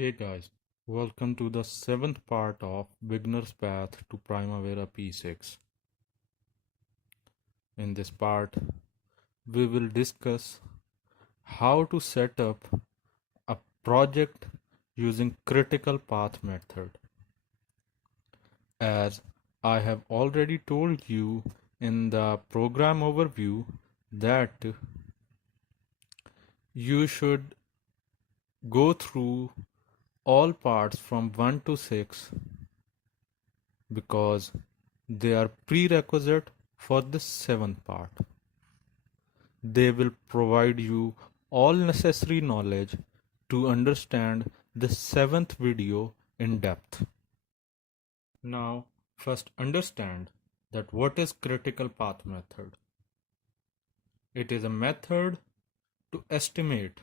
Hey guys, welcome to the seventh part of Beginner's Path to Primavera P6. In this part, we will discuss how to set up a project using critical path method. As I have already told you in the program overview that you should go through all parts from 1 to 6 because they are prerequisite for the seventh part. They will provide you all necessary knowledge to understand the seventh video in depth. Now, first understand that what is critical path method. It is a method to estimate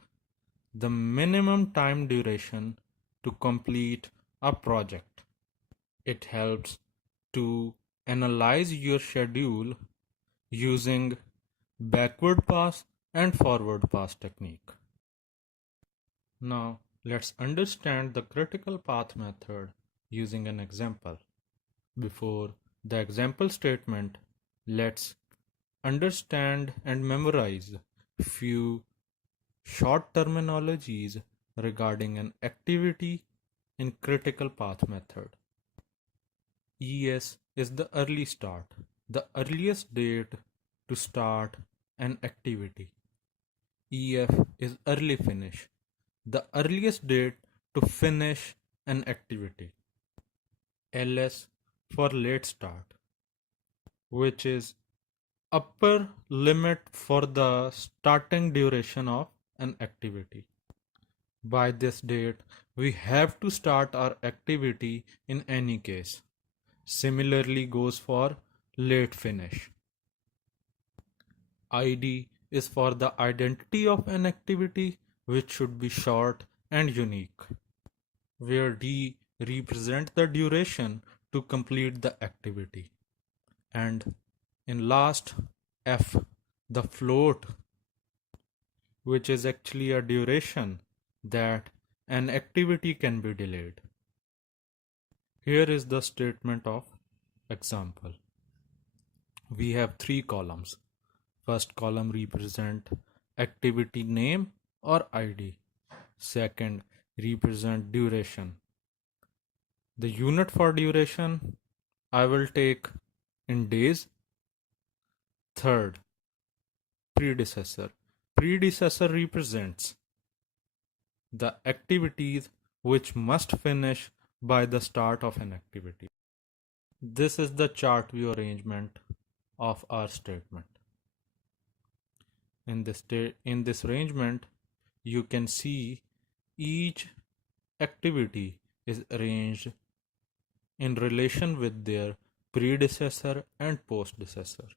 the minimum time duration to complete a project. It helps to analyze your schedule using backward pass and forward pass technique. Now let's understand the critical path method using an example. Before the example statement, let's understand and memorize few short terminologies regarding an activity in critical path method. ES is the early start, the earliest date to start an activity. EF is early finish, the earliest date to finish an activity. LS for late start, which is upper limit for the starting duration of an activity. By this date, we have to start our activity in any case. Similarly goes for late finish. ID is for the identity of an activity, which should be short and unique, where D represents the duration to complete the activity. And in last, F, the float, which is actually a duration that an activity can be delayed. Here is the statement of example. We have three columns. First column represent activity name or ID. Second represent duration. The unit for duration I will take in days. Third, predecessor. Predecessor represents the activities which must finish by the start of an activity. This is the chart view arrangement of our statement. In this arrangement, you can see each activity is arranged in relation with their predecessor and postdecessor.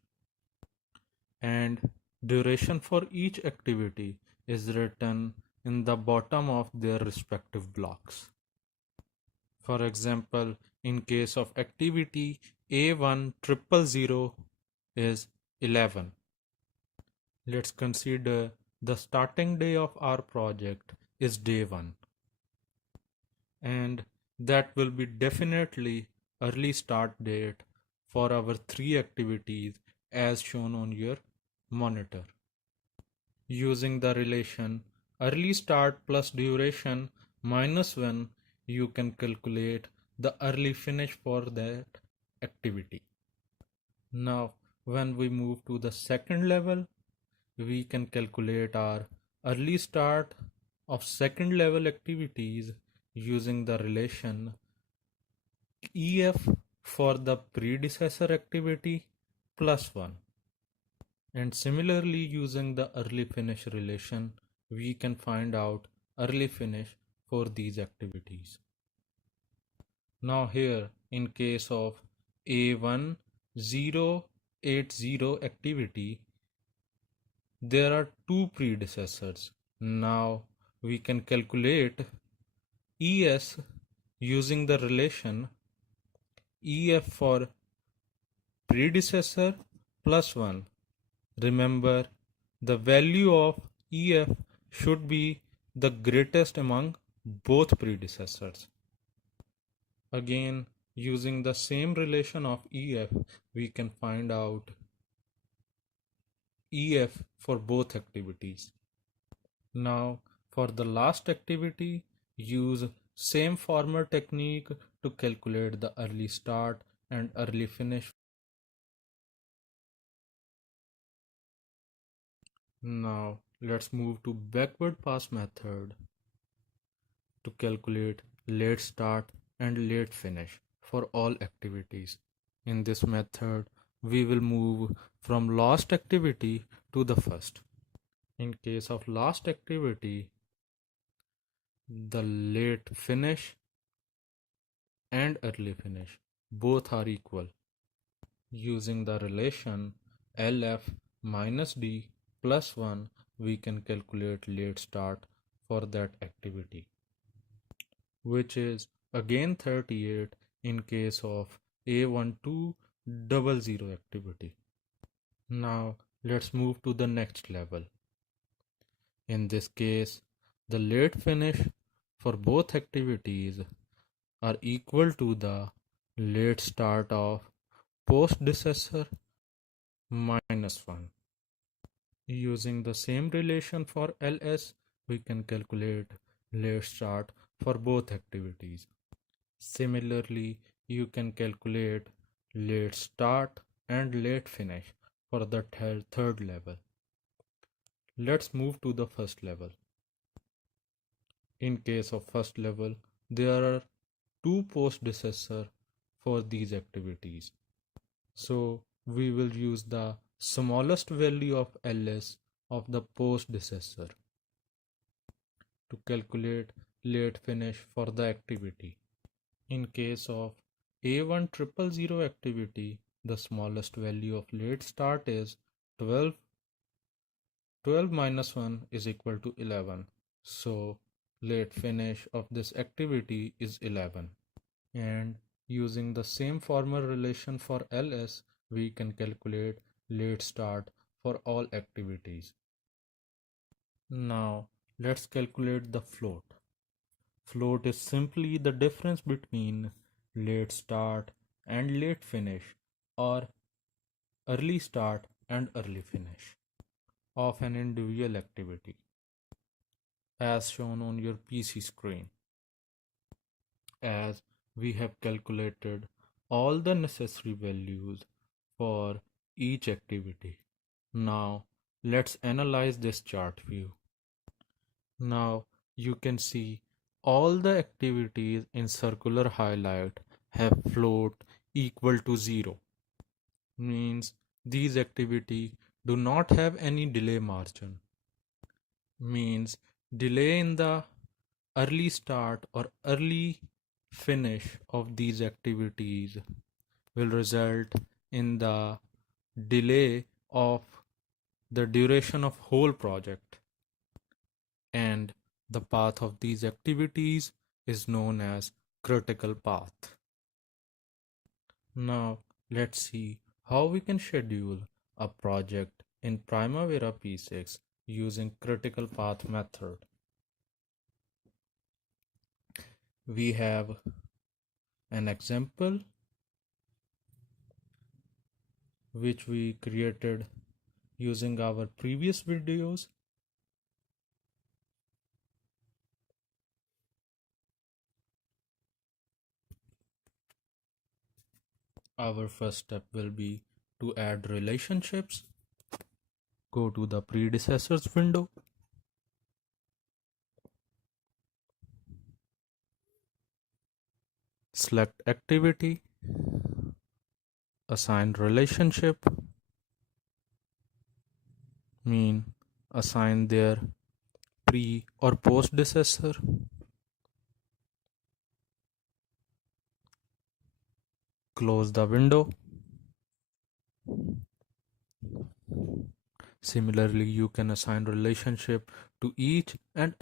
And duration for each activity is written in the bottom of their respective blocks. For example, in case of activity A100 is 11. Let's consider the starting day of our project is day 1. And that will be definitely early start date for our three activities as shown on your monitor. Using the relation early start plus duration minus 1, you can calculate the early finish for that activity. Now, when we move to the second level, we can calculate our early start of second level activities using the relation EF for the predecessor activity plus 1. And similarly, using the early finish relation, we can find out early finish for these activities. Now here, in case of A1080 activity, there are two predecessors. Now we can calculate ES using the relation EF for predecessor plus 1. Remember, the value of EF should be the greatest among both predecessors. Again, using the same relation of EF, we can find out EF for both activities. Now, for the last activity, use same former technique to calculate the early start and early finish. Now, let's move to backward pass method to calculate late start and late finish for all activities. In this method, we will move from last activity to the first. In case of last activity, the late finish and early finish both are equal. Using the relation LF minus D plus 1, we can calculate late start for that activity, which is again 38 in case of A1200 activity. Now let's move to the next level. In this case, the late finish for both activities are equal to the late start of postdecessor minus 1. Using the same relation for LS, we can calculate late start for both activities. Similarly, you can calculate late start and late finish for the third level. Let's move to the first level. In case of first level, there are two postdecessor for these activities. So we will use the smallest value of LS of the postdecessor to calculate late finish for the activity. In case of A1000 activity, the smallest value of late start is 12. 12 minus 1 is equal to 11. So late finish of this activity is 11. And using the same formal relation for LS, we can calculate late start for all activities. Now let's calculate the float. Float is simply the difference between late start and late finish, or early start and early finish of an individual activity, as shown on your PC screen. As we have calculated all the necessary values for each activity. Now let's analyze this chart view. Now you can see all the activities in circular highlight have float equal to 0. Means these activities do not have any delay margin. Means delay in the early start or early finish of these activities will result in the delay of the duration of whole project, and the path of these activities is known as critical path. Now let's see how we can schedule a project in Primavera P6 using critical path method. We have an example which we created using our previous videos. Our first step will be to add relationships. Go to the predecessors window. Select activity. Assign relationship. Mean assign their pre or postdecessor. Close the window. Similarly, you can assign relationship to each and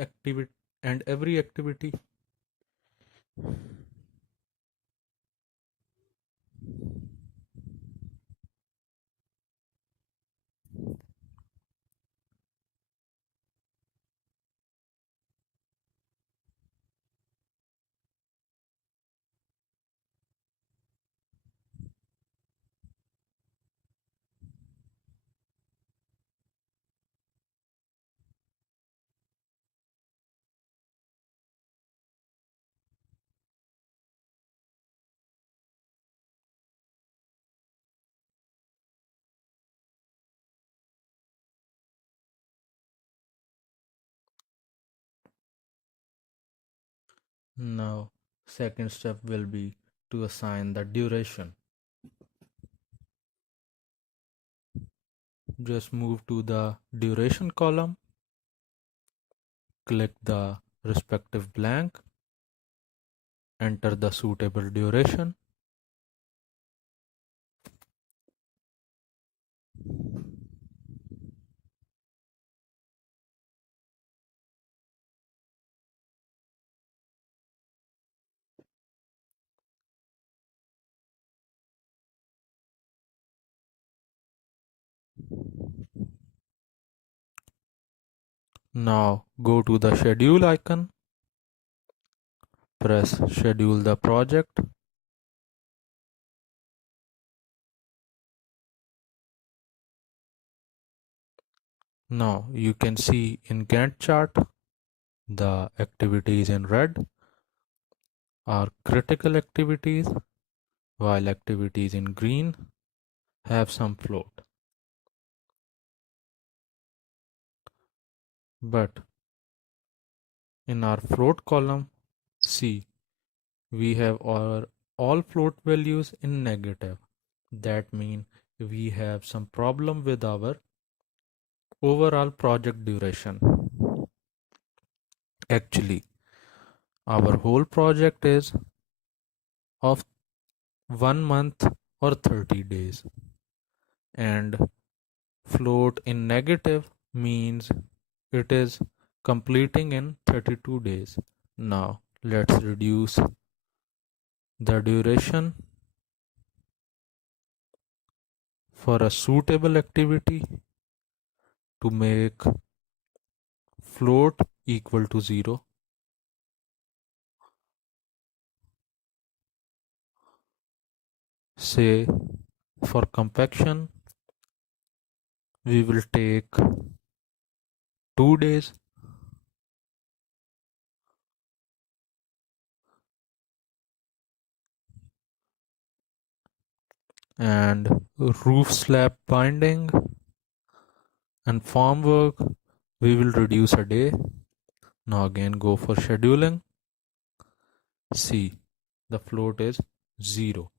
every activity. Now, second step will be to assign the duration. Just move to the duration column, click the respective blank, enter the suitable duration. Now go to the schedule icon, press schedule the project. Now you can see in Gantt chart the activities in red are critical activities, while activities in green have some float. But in our float column, see, we have our all float values in negative. That means we have some problem with our overall project duration. Actually, our whole project is of 1 month or 30 days, and float in negative means it is completing in 32 days. Now let's reduce the duration for a suitable activity to make float equal to 0. Say for compaction we will take 2 days, and roof slab binding and form work we will reduce a day. Now again go for scheduling. See, the float is 0.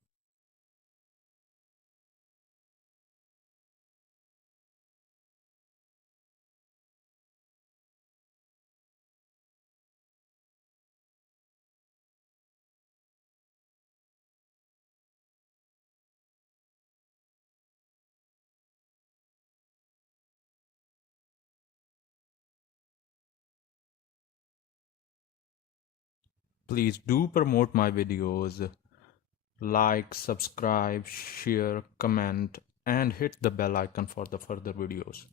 Please do promote my videos. Like, subscribe, share, comment, and hit the bell icon for the further videos.